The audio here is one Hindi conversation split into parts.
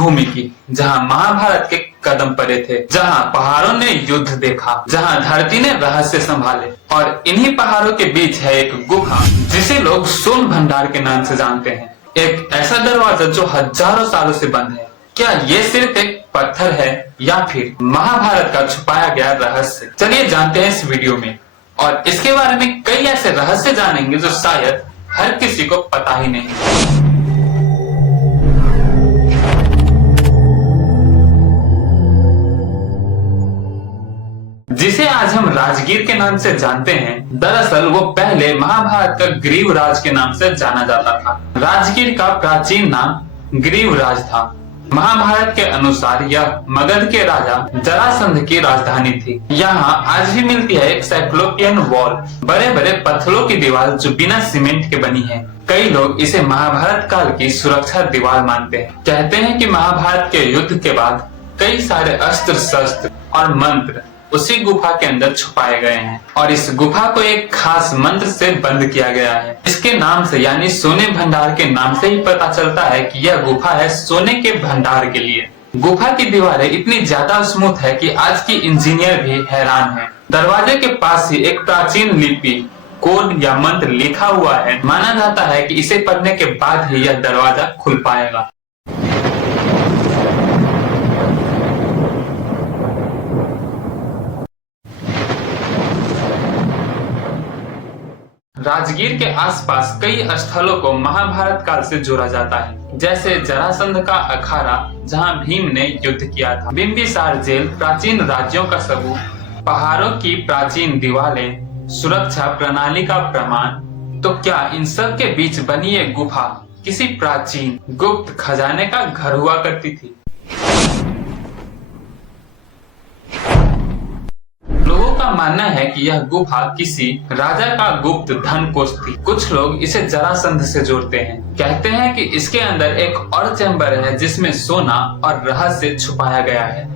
भूमि की जहां महाभारत के कदम पड़े थे, जहां पहाड़ों ने युद्ध देखा, जहां धरती ने रहस्य संभाले। और इन्हीं पहाड़ों के बीच है एक गुफा जिसे लोग सोन भंडार के नाम से जानते हैं। एक ऐसा दरवाजा जो हजारों सालों से बंद है। क्या ये सिर्फ एक पत्थर है या फिर महाभारत का छुपाया गया रहस्य? चलिए जानते हैं इस वीडियो में, और इसके बारे में कई ऐसे रहस्य जानेंगे जो शायद हर किसी को पता ही नहीं। जिसे आज हम राजगीर के नाम से जानते हैं, दरअसल वो पहले महाभारत का ग्रीवराज के नाम से जाना जाता था। राजगीर का प्राचीन नाम ग्रीवराज था। महाभारत के अनुसार यह मगध के राजा जरासंध की राजधानी थी। यहाँ आज भी मिलती है एक साइक्लोपियन वॉल, बड़े बड़े पत्थरों की दीवार जो बिना सीमेंट के बनी है। कई लोग इसे महाभारत काल की सुरक्षा दीवार मानते हैं। कहते हैं कि महाभारत के युद्ध के बाद कई सारे अस्त्र शस्त्र और मंत्र उसी गुफा के अंदर छुपाए गए हैं, और इस गुफा को एक खास मंत्र से बंद किया गया है। इसके नाम से यानी सोने भंडार के नाम से ही पता चलता है कि यह गुफा है सोने के भंडार के लिए। गुफा की दीवारें इतनी ज्यादा स्मूथ है कि आज की इंजीनियर भी हैरान है। दरवाजे के पास ही एक प्राचीन लिपि कोड या मंत्र लिखा हुआ है। माना जाता है कि इसे पढ़ने के बाद ही यह दरवाजा खुल पाएगा। राजगीर के आसपास कई स्थलों को महाभारत काल से जोड़ा जाता है, जैसे जरासंध का अखाड़ा जहां भीम ने युद्ध किया था, बिंबिसार जेल प्राचीन राज्यों का सबूत, पहाड़ों की प्राचीन दीवारें सुरक्षा प्रणाली का प्रमाण। तो क्या इन सब के बीच बनी ये गुफा किसी प्राचीन गुप्त खजाने का घर हुआ करती थी? लोगों का मानना है कि यह गुफा किसी राजा का गुप्त धन कोष थी। कुछ लोग इसे जरासंध से जोड़ते हैं। कहते हैं कि इसके अंदर एक और चैम्बर है जिसमें सोना और रहस्य छुपाया गया है।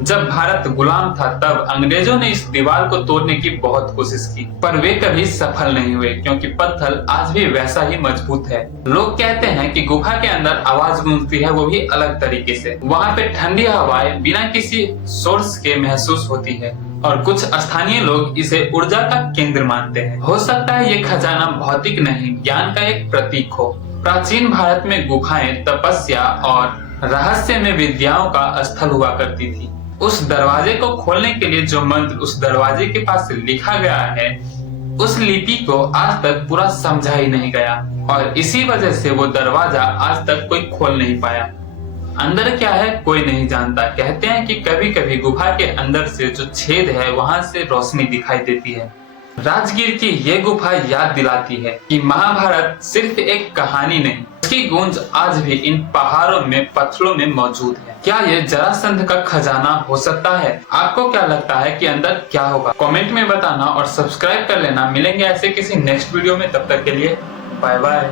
जब भारत गुलाम था तब अंग्रेजों ने इस दीवार को तोड़ने की बहुत कोशिश की, पर वे कभी सफल नहीं हुए क्योंकि पत्थर आज भी वैसा ही मजबूत है। लोग कहते हैं कि गुफा के अंदर आवाज गूंजती है, वो भी अलग तरीके से। वहाँ पे ठंडी हवाएं बिना किसी सोर्स के महसूस होती है, और कुछ स्थानीय लोग इसे ऊर्जा का केंद्र मानते हैं। हो सकता है ये खजाना भौतिक नहीं, ज्ञान का एक प्रतीक हो। प्राचीन भारत में गुफाएं तपस्या और रहस्य में विद्याओं का स्थल हुआ करती थी। उस दरवाजे को खोलने के लिए जो मंत्र उस दरवाजे के पास लिखा गया है, उस लिपि को आज तक पूरा समझा ही नहीं गया, और इसी वजह से वो दरवाजा आज तक कोई खोल नहीं पाया। अंदर क्या है कोई नहीं जानता। कहते हैं कि कभी कभी गुफा के अंदर से जो छेद है वहां से रोशनी दिखाई देती है। राजगीर की ये गुफा याद दिलाती है कि महाभारत सिर्फ एक कहानी नहीं, उसकी गूंज आज भी इन पहाड़ों में पत्थरों में मौजूद है। क्या ये जरासंध का खजाना हो सकता है? आपको क्या लगता है कि अंदर क्या होगा? कमेंट में बताना और सब्सक्राइब कर लेना। मिलेंगे ऐसे किसी नेक्स्ट वीडियो में, तब तक के लिए बाय बाय।